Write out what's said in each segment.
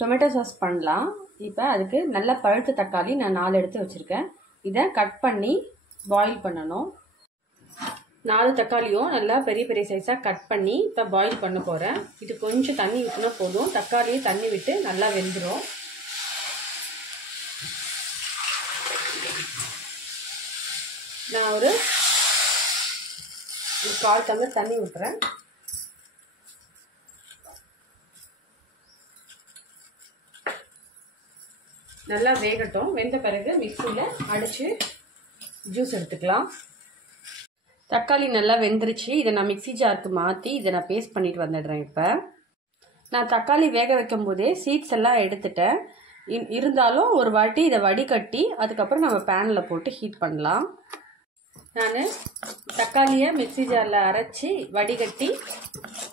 Tomato sauce பண்ணலாம். இப்போ அதுக்கு நல்ல பழுத்த தக்காளி நான் 4 எடுத்து வச்சுருக்கேன். இதை கட் பண்ணி பாயில் பண்ணணும். 4 தக்காளியும் நல்லா பெரிய பெரிய சைஸாக கட் பண்ணி இப்போ பாயில் பண்ண போகிறேன். இது கொஞ்சம் தண்ணி விட்டுனா போதும். தக்காளியை தண்ணி விட்டு நல்லா வெந்துடும். நான் ஒரு 1/4 டம்ளர் தண்ணி விட்டுறேன். நல்லா வேகட்டும். வெந்த பிறகு மிக்ஸியில் அடித்து ஜூஸ் எடுத்துக்கலாம். தக்காளி நல்லா வெந்துருச்சு. இதை நான் மிக்ஸி ஜாருக்கு மாற்றி இதை நான் பேஸ்ட் பண்ணிட்டு வந்துடுறேன். இப்போ நான் தக்காளி வேக வைக்கும் போதே சீட்ஸ் எல்லாம் எடுத்துட்டேன். இருந்தாலும் ஒரு வாட்டி இதை வடிகட்டி அதுக்கப்புறம் நம்ம பேனில் போட்டு ஹீட் பண்ணலாம். நான் தக்காளியை மிக்ஸி ஜாரில் அரைச்சி வடிகட்டி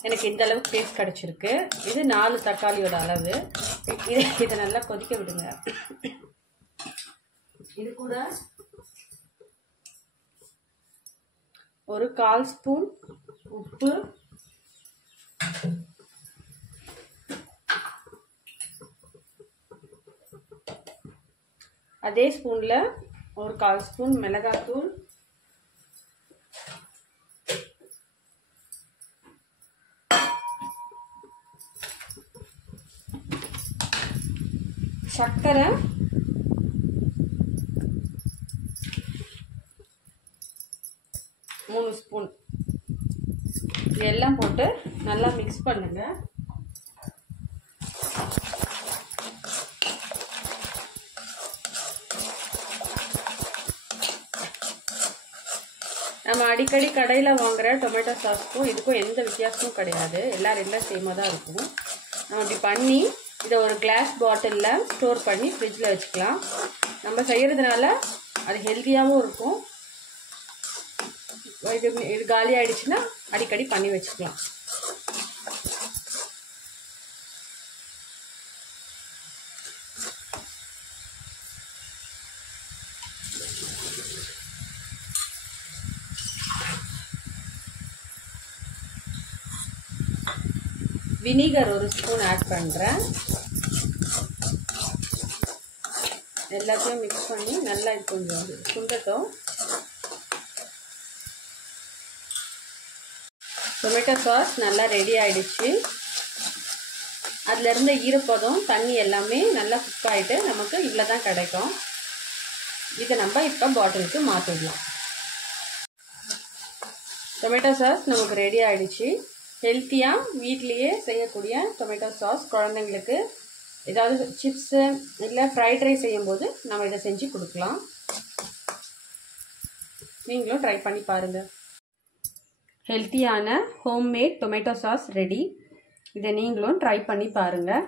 எனக்கு இந்த அளவுக்கு பேஸ்ட் கிடச்சிருக்கு. இது 4 தக்காளியோட அளவு. இதை நல்லா கொதிக்க விடுங்க. இது கூட ஒரு 1/4 ஸ்பூன் உப்பு, அதே ஸ்பூனில் ஒரு 1/4 ஸ்பூன் மிளகாத்தூள், சர்க்கரை, மூணு ஸ்பூன், இதெல்லாம் போட்டு நல்லா மிக்ஸ் பண்ணுங்க. நம்ம அடிக்கடி கடையில் வாங்குற டொமேட்டோ சாஸ்க்கும் இதுக்கும் எந்த வித்தியாசமும் கிடையாது. எல்லாம் சேமாக தான் இருக்கும். நம்ம இப்படி பண்ணி இதை ஒரு கிளாஸ் பாட்டிலில் ஸ்டோர் பண்ணி ஃப்ரிட்ஜில் வச்சுக்கலாம். நம்ம செய்கிறதுனால அது ஹெல்த்தியாகவும் இருக்கும். இது காலி ஆகிடுச்சுன்னா அடிக்கடி பண்ணி வச்சுக்கலாம். வினிகர் ஒரு ஸ்பூன் ஆட் பண்ணுறேன். எல்லாத்தையும் மிக்ஸ் பண்ணி நல்லா இது கொஞ்சம் சுண்டட்டும். டொமேட்டோ சாஸ் நல்லா ரெடி ஆகிடுச்சு. அதில் இருந்த ஈரப்பதம் தண்ணி எல்லாமே நல்லா குக் ஆகிட்டு நமக்கு இவ்வளோ தான் கிடைக்கும். இதை நம்ம இப்போ பாட்டிலுக்கு மாற்றிடலாம். டொமேட்டோ சாஸ் நமக்கு ரெடி ஆகிடுச்சு. ஹெல்த்தியாக வீட்லேயே செய்யக்கூடிய டொமேட்டோ சாஸ். குழந்தைங்களுக்கு ஏதாவது சிப்ஸு இல்லை ஃப்ரைட் ரைஸ் செய்யும்போது நம்ம இதை செஞ்சு கொடுக்கலாம். நீங்களும் ட்ரை பண்ணி பாருங்கள். ஹெல்த்தியான ஹோம்மேட் டொமேட்டோ சாஸ் ரெடி. இதை நீங்களும் ட்ரை பண்ணி பாருங்கள்.